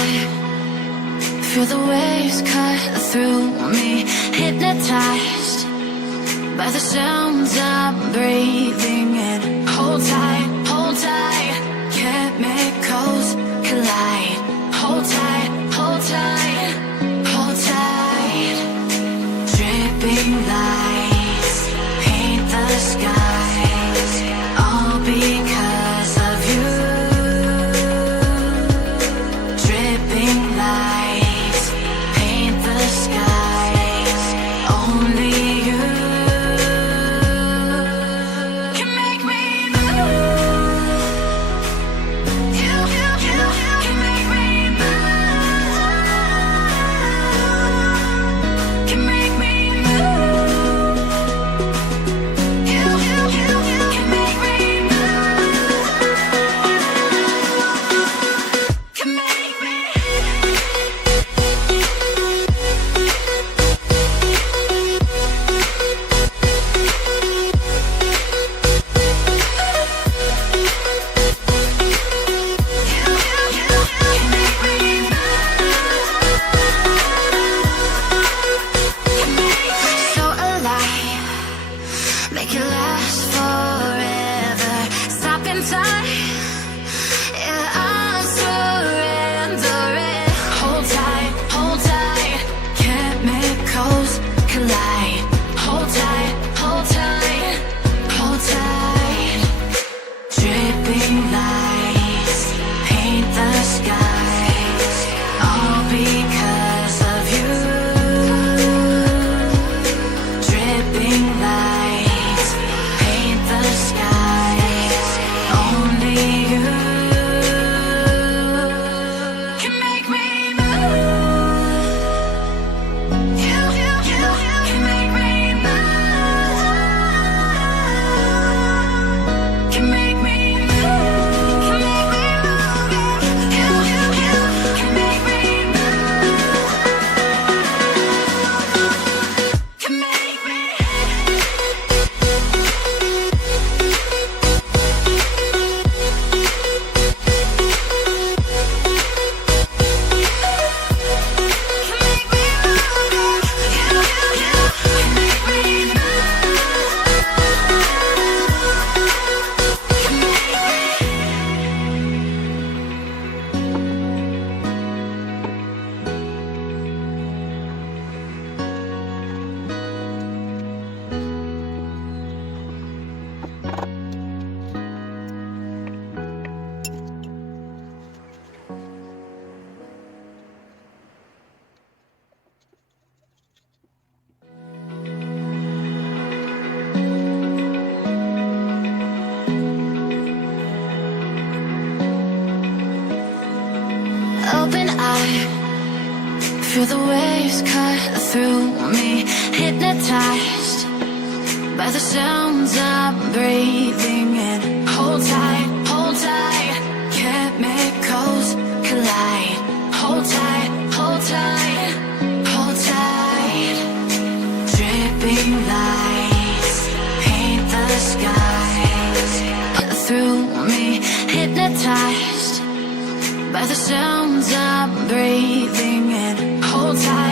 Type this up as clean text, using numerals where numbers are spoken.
I feel the waves cut through me, hypnotized by the sounds I'm breathing in. Hold tight, chemicals collide. Hold tight, hold tight, hold tight. Dripping lights paint the skies, all because of you. Dripping lights paint the skies, only you can make me move. You can make me move. Can make me move. You can make me move. Can make me. So alive, make it last forever. Stop in time, yeah, I'm surrendering. Hold tight, chemicals collide. Hold tight, hold tight, hold tight. Dripping lights paint the skies, all because of you. Dripping lights paint the skies, only you can make me move. You can make me move. Can make me move. Can make me move. You can make me move. Can make me. Open eye, feel the waves cut through me, hypnotized by the sounds I'm breathing in. Hold tight, chemicals collide. Hold tight, hold tight, hold tight. Dripping lights paint the skies through me, hypnotized by the sounds I'm breathing in. Hold tight.